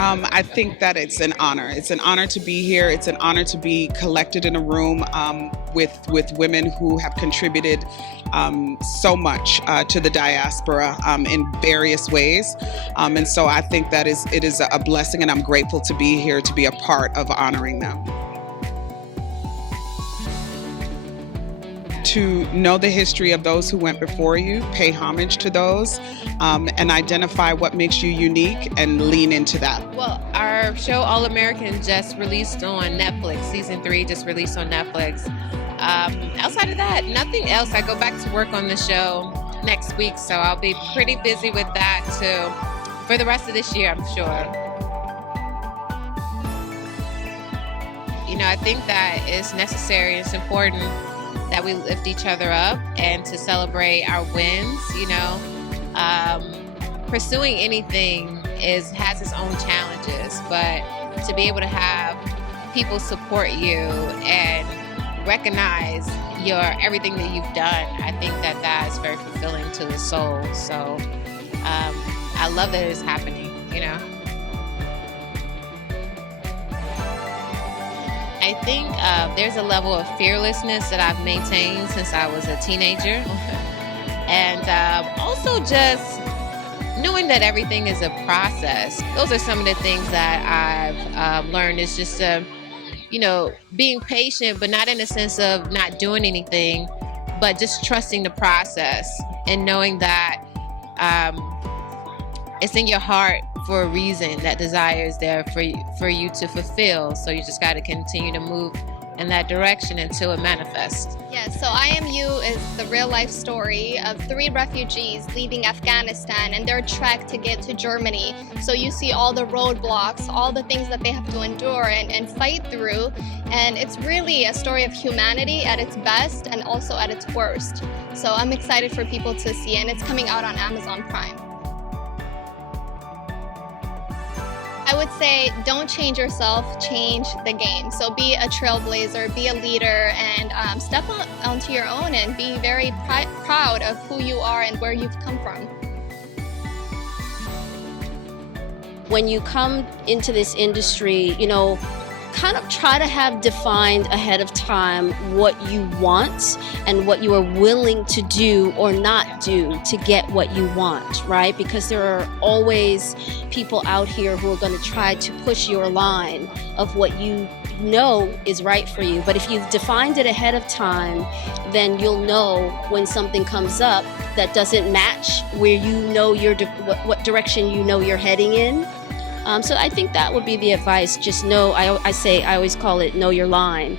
I think that it's an honor. It's an honor to be here. It's an honor to be collected in a room with women who have contributed so much to the diaspora in various ways. And so I think that it is a blessing, and I'm grateful to be here to be a part of honoring them. To know the history of those who went before you, pay homage to those, and identify what makes you unique and lean into that. Well, our show All American just released on Netflix. Season 3 just released on Netflix. Outside of that, nothing else. I go back to work on the show next week, so I'll be pretty busy with that too for the rest of this year, I'm sure. You know, I think that it's necessary, it's important that we lift each other up and to celebrate our wins. You know, pursuing anything has its own challenges, but to be able to have people support you and recognize everything that you've done, I think that is very fulfilling to the soul. So I love that it's happening, you know. I think there's a level of fearlessness that I've maintained since I was a teenager. And also just knowing that everything is a process. Those are some of the things that I've learned, is just, being patient, but not in the sense of not doing anything, but just trusting the process and knowing that it's in your heart for a reason. That desire is there for you to fulfill. So you just got to continue to move in that direction until it manifests. Yeah, so I Am You is the real life story of 3 refugees leaving Afghanistan and their trek to get to Germany. So you see all the roadblocks, all the things that they have to endure and fight through. And it's really a story of humanity at its best and also at its worst. So I'm excited for people to see it, and it's coming out on Amazon Prime. I would say don't change yourself, change the game. So be a trailblazer, be a leader, and step onto your own and be very proud of who you are and where you've come from. When you come into this industry, kind of try to have defined ahead of time what you want and what you are willing to do or not do to get what you want, right? Because there are always people out here who are going to try to push your line of what you know is right for you. But if you've defined it ahead of time, then you'll know when something comes up that doesn't match where you know what direction you know you're heading in. So I think that would be the advice. Just know, I always call it know your line.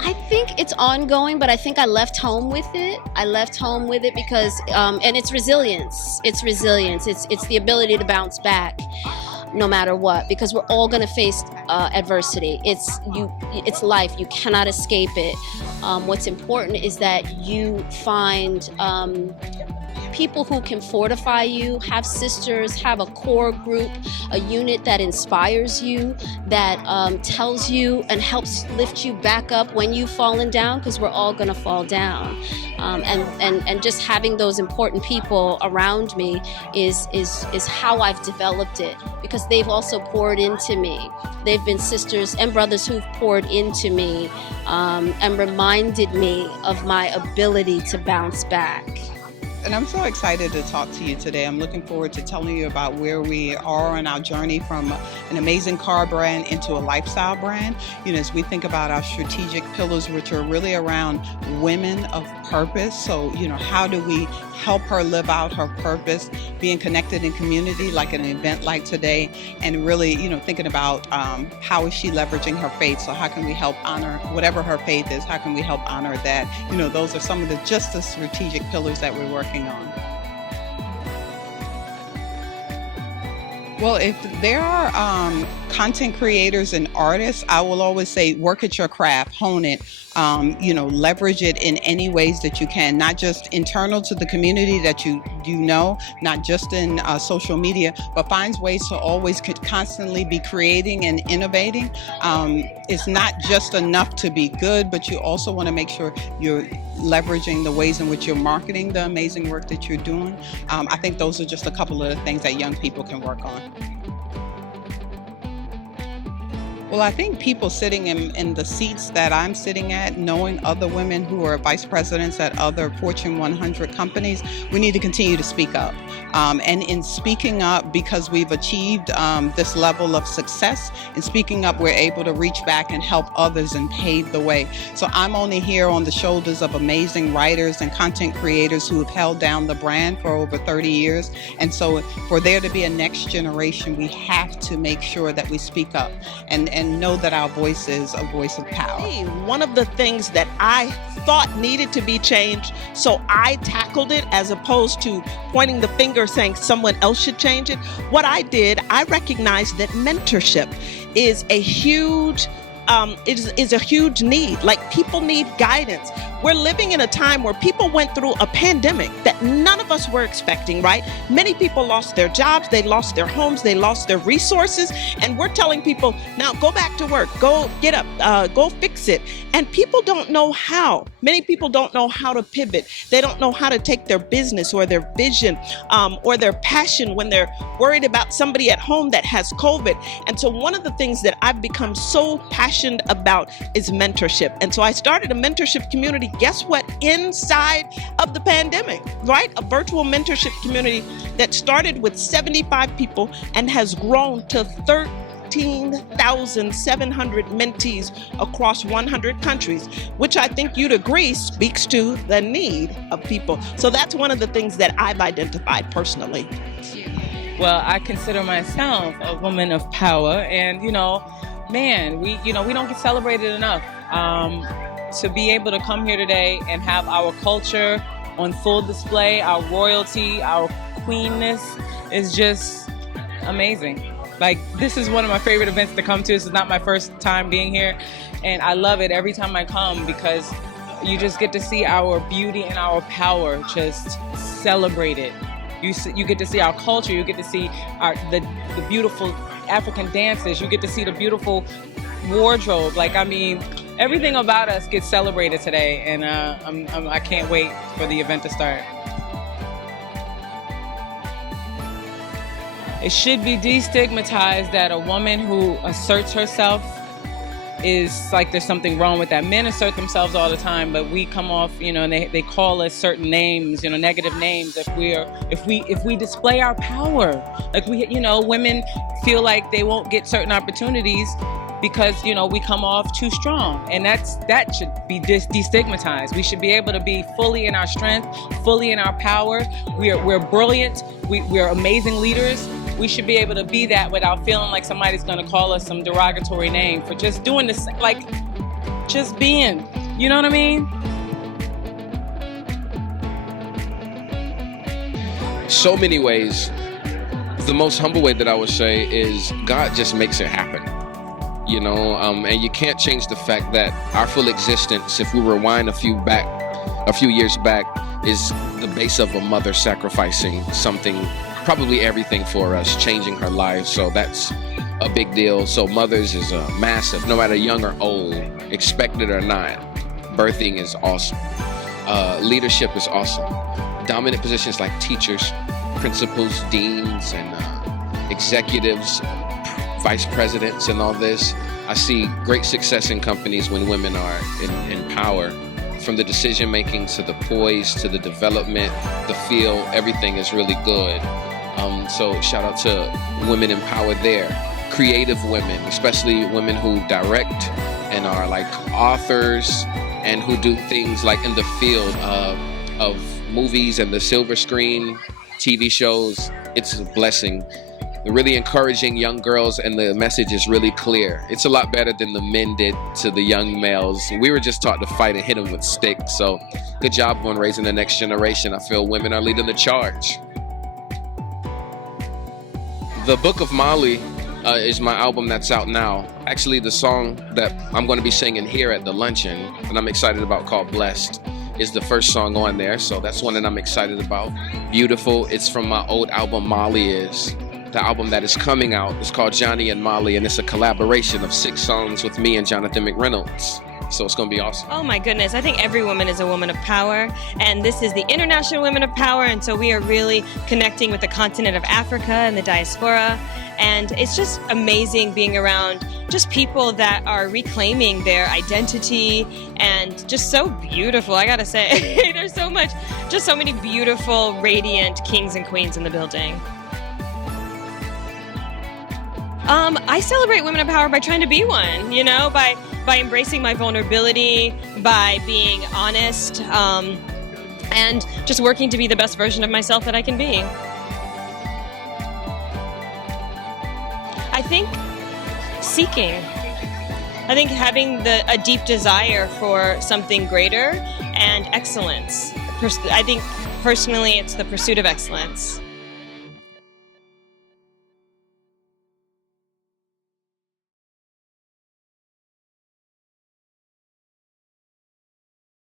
I think it's ongoing, but I think I left home with it. Because, and it's resilience. It's the ability to bounce back no matter what, because we're all going to face adversity. It's life. You cannot escape it. What's important is that you find people who can fortify you, have sisters, have a core group, a unit that inspires you, that tells you and helps lift you back up when you've fallen down, because we're all going to fall down. And just having those important people around me is how I've developed it, because they've also poured into me. They've been sisters and brothers who've poured into me and reminded me of my ability to bounce back. And I'm so excited to talk to you today. I'm looking forward to telling you about where we are on our journey from an amazing car brand into a lifestyle brand. As we think about our strategic pillars, which are really around women of purpose. So, how do we help her live out her purpose, being connected in community, like an event like today, and really, thinking about how is she leveraging her faith? So how can we help honor whatever her faith is? How can we help honor that? Those are some of the strategic pillars that we're working on. Well, if there are content creators and artists, I will always say work at your craft, hone it, leverage it in any ways that you can, not just internal to the community that you you know, not just in social media, but finds ways to always constantly be creating and innovating. It's not just enough to be good, but you also want to make sure you're leveraging the ways in which you're marketing the amazing work that you're doing. I think those are just a couple of the things that young people can work on. Well, I think people sitting in the seats that I'm sitting at, knowing other women who are vice presidents at other Fortune 100 companies, we need to continue to speak up. And in speaking up, because we've achieved this level of success, in speaking up, we're able to reach back and help others and pave the way. So I'm only here on the shoulders of amazing writers and content creators who have held down the brand for over 30 years. And so for there to be a next generation, we have to make sure that we speak up and know that our voice is a voice of power. One of the things that I thought needed to be changed, so I tackled it as opposed to pointing the finger saying someone else should change it. What I did, I recognized that mentorship is a huge is a huge need. Like, people need guidance. We're living in a time where people went through a pandemic that none of us were expecting, right? Many people lost their jobs, they lost their homes, they lost their resources, and we're telling people, now go back to work, go get up, go fix it. And people don't know how. Many people don't know how to pivot. They don't know how to take their business or their vision or their passion when they're worried about somebody at home that has COVID. And so one of the things that I've become so passionate about is mentorship. And so I started a mentorship community, guess what, inside of the pandemic, right? A virtual mentorship community that started with 75 people and has grown to 13,700 mentees across 100 countries, which I think you'd agree speaks to the need of people. So that's one of the things that I've identified personally. Well, I consider myself a woman of power, and man, we don't get celebrated enough. To be able to come here today and have our culture on full display, our royalty, our queenness is just amazing. Like, this is one of my favorite events to come to. This is not my first time being here, and I love it every time I come because you just get to see our beauty and our power just celebrated. You get to see our culture. You get to see the beautiful African dances. You get to see the beautiful wardrobe. Like, I mean, everything about us gets celebrated today, and I can't wait for the event to start. It should be destigmatized that a woman who asserts herself is like there's something wrong with that. Men assert themselves all the time, but we come off, and they call us certain names, negative names if we display our power. Like, women feel like they won't get certain opportunities because we come off too strong, and that should be destigmatized. We should be able to be fully in our strength, fully in our power. We're brilliant. We're amazing leaders. We should be able to be that without feeling like somebody's going to call us some derogatory name for just doing this, like just being. You know what I mean? So many ways. The most humble way that I would say is God just makes it happen. And you can't change the fact that our full existence, if we rewind a few years back, is the base of a mother sacrificing something, probably everything for us, changing her life. So that's a big deal. So mothers is massive, no matter young or old, expected or not. Birthing is awesome. Leadership is awesome. Dominant positions like teachers, principals, deans, and executives, vice presidents, and all this. I see great success in companies when women are in power. From the decision making to the poise to the development, the feel, everything is really good. So shout out to women in power there. Creative women, especially women who direct and are like authors and who do things like in the field of movies and the silver screen, TV shows. It's a blessing. They're really encouraging young girls, and the message is really clear. It's a lot better than the men did to the young males. We were just taught to fight and hit them with sticks. So good job on raising the next generation. I feel women are leading the charge. The Book of Mali is my album that's out now. Actually, the song that I'm going to be singing here at the luncheon, and I'm excited about, called Blessed, is the first song on there. So that's one that I'm excited about. Beautiful. It's from my old album, Molly Is. The album that is coming out is called Johnny and Molly, and it's a collaboration of 6 songs with me and Jonathan McReynolds. So it's going to be awesome. Oh my goodness, I think every woman is a woman of power, and this is the International Women of Power, and so we are really connecting with the continent of Africa and the diaspora, and it's just amazing being around just people that are reclaiming their identity, and just so beautiful, I gotta say. There's so much, just so many beautiful, radiant kings and queens in the building. I celebrate women of power by trying to be one, you know, by embracing my vulnerability, by being honest, and just working to be the best version of myself that I can be. I think seeking. I think having a deep desire for something greater and excellence. I think personally it's the pursuit of excellence.